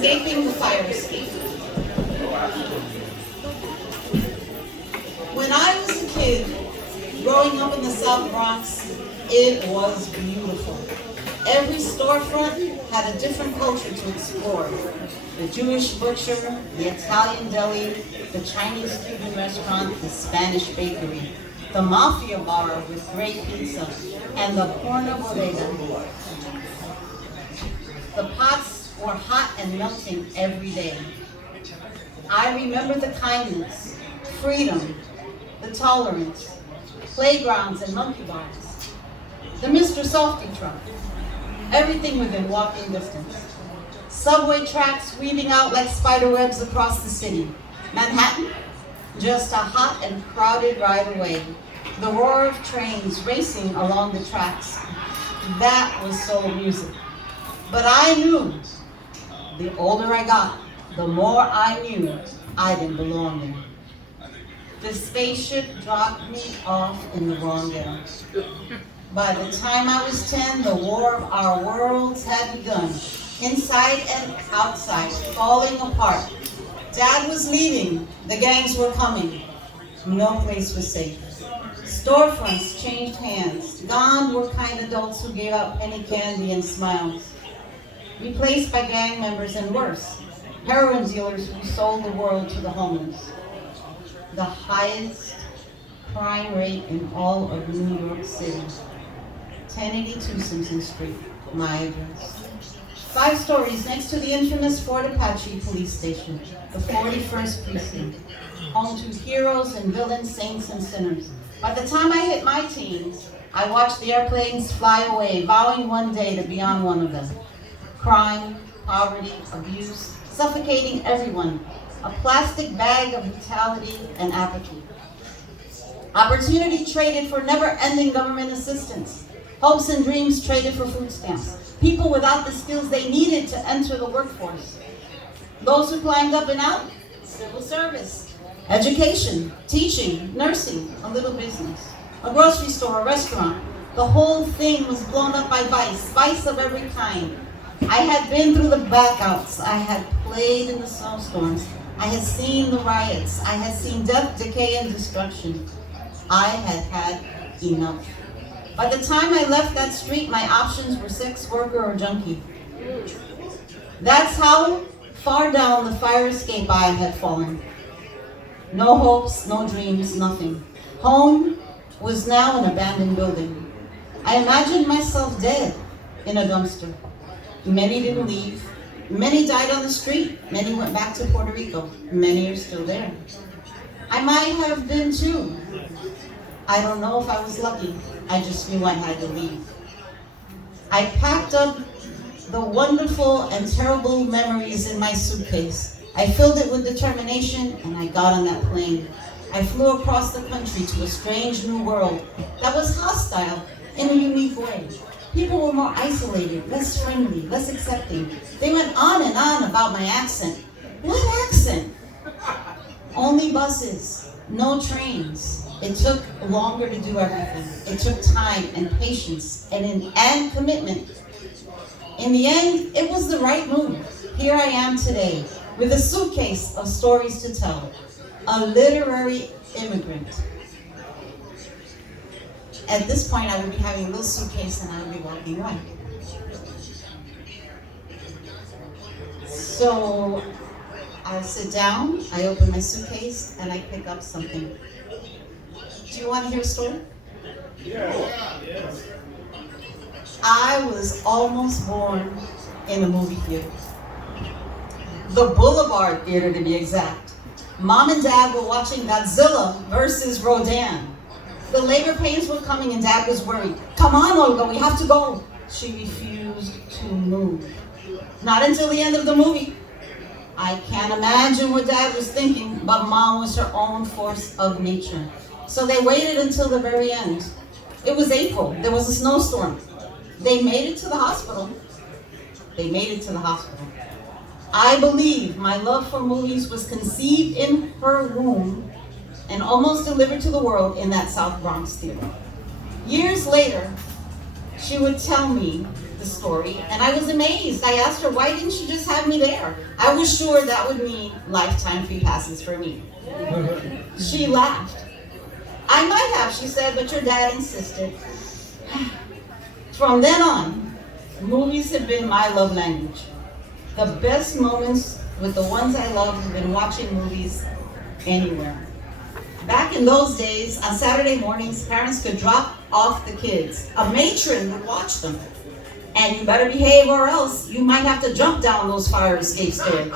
Escaping the fire escape. When I was a kid, growing up in the South Bronx, it was beautiful. Every storefront had a different culture to explore. The Jewish butcher, the Italian deli, the Chinese Cuban restaurant, the Spanish bakery, the mafia bar with great pizza, and the corner bodega. The pots were hot and melting every day. I remember the kindness, freedom, the tolerance, playgrounds and monkey bars, the Mr. Softy truck, everything within walking distance. Subway tracks weaving out like spider webs across the city. Manhattan, just a hot and crowded ride away. The roar of trains racing along the tracks. That was soul music. But I knew, the older I got, the more I knew I didn't belong there. The spaceship dropped me off in the wrong era. By the time I was 10, the war of our worlds had begun, inside and outside, falling apart. Dad was leaving, the gangs were coming. No place was safe. Storefronts changed hands. Gone were kind adults who gave out penny candy and smiles. Replaced by gang members and worse, heroin dealers who sold the world to the homeless. The highest crime rate in all of New York City. 1082 Simpson Street, my address. 5 stories next to the infamous Fort Apache police station, the 41st precinct, home to heroes and villains, saints and sinners. By the time I hit my teens, I watched the airplanes fly away, vowing one day to be on one of them. Crime, poverty, abuse, suffocating everyone, a plastic bag of brutality and apathy. Opportunity traded for never-ending government assistance. Hopes and dreams traded for food stamps. People without the skills they needed to enter the workforce. Those who climbed up and out, civil service, education, teaching, nursing, a little business, a grocery store, a restaurant. The whole thing was blown up by vice of every kind. I had been through the blackouts. I had played in the snowstorms. I had seen the riots. I had seen death, decay, and destruction. I had had enough. By the time I left that street, my options were sex worker or junkie. That's how far down the fire escape I had fallen. No hopes, no dreams, nothing. Home was now an abandoned building. I imagined myself dead in a dumpster. Many didn't leave. Many died on the street. Many went back to Puerto Rico. Many are still there. I might have been too. I don't know if I was lucky. I just knew I had to leave. I packed up the wonderful and terrible memories in my suitcase. I filled it with determination and I got on that plane. I flew across the country to a strange new world that was hostile in a unique way. People were more isolated, less friendly, less accepting. They went on and on about my accent. What accent? Only buses, no trains. It took longer to do everything. It took time and patience and commitment. In the end, it was the right move. Here I am today with a suitcase of stories to tell. A literary immigrant. At this point, I would be having a little suitcase and I would be walking away. So I sit down, I open my suitcase, and I pick up something. Do you want to hear a story? Yeah. I was almost born in a movie theater. The Boulevard Theater, to be exact. Mom and Dad were watching Godzilla versus Rodan. The labor pains were coming and Dad was worried. Come on, Olga, we have to go. She refused to move. Not until the end of the movie. I can't imagine what Dad was thinking, but Mom was her own force of nature. So they waited until the very end. It was April. There was a snowstorm. They made it to the hospital. I believe my love for movies was conceived in her womb and almost delivered to the world in that South Bronx theater. Years later, she would tell me the story, and I was amazed. I asked her, why didn't you just have me there? I was sure that would mean lifetime free passes for me. She laughed. I might have, she said, but your dad insisted. From then on, movies have been my love language. The best moments with the ones I love have been watching movies anywhere. Back in those days, on Saturday mornings, parents could drop off the kids. A matron would watch them. And you better behave or else you might have to jump down those fire escape stairs.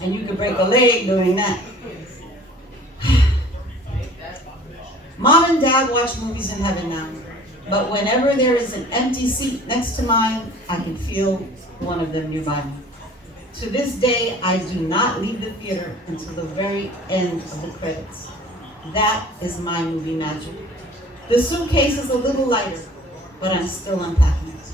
And you could break a leg doing that. Mom and Dad watch movies in heaven now. But whenever there is an empty seat next to mine, I can feel one of them nearby me. To this day, I do not leave the theater until the very end of the credits. That is my movie magic. The suitcase is a little lighter, but I'm still unpacking it.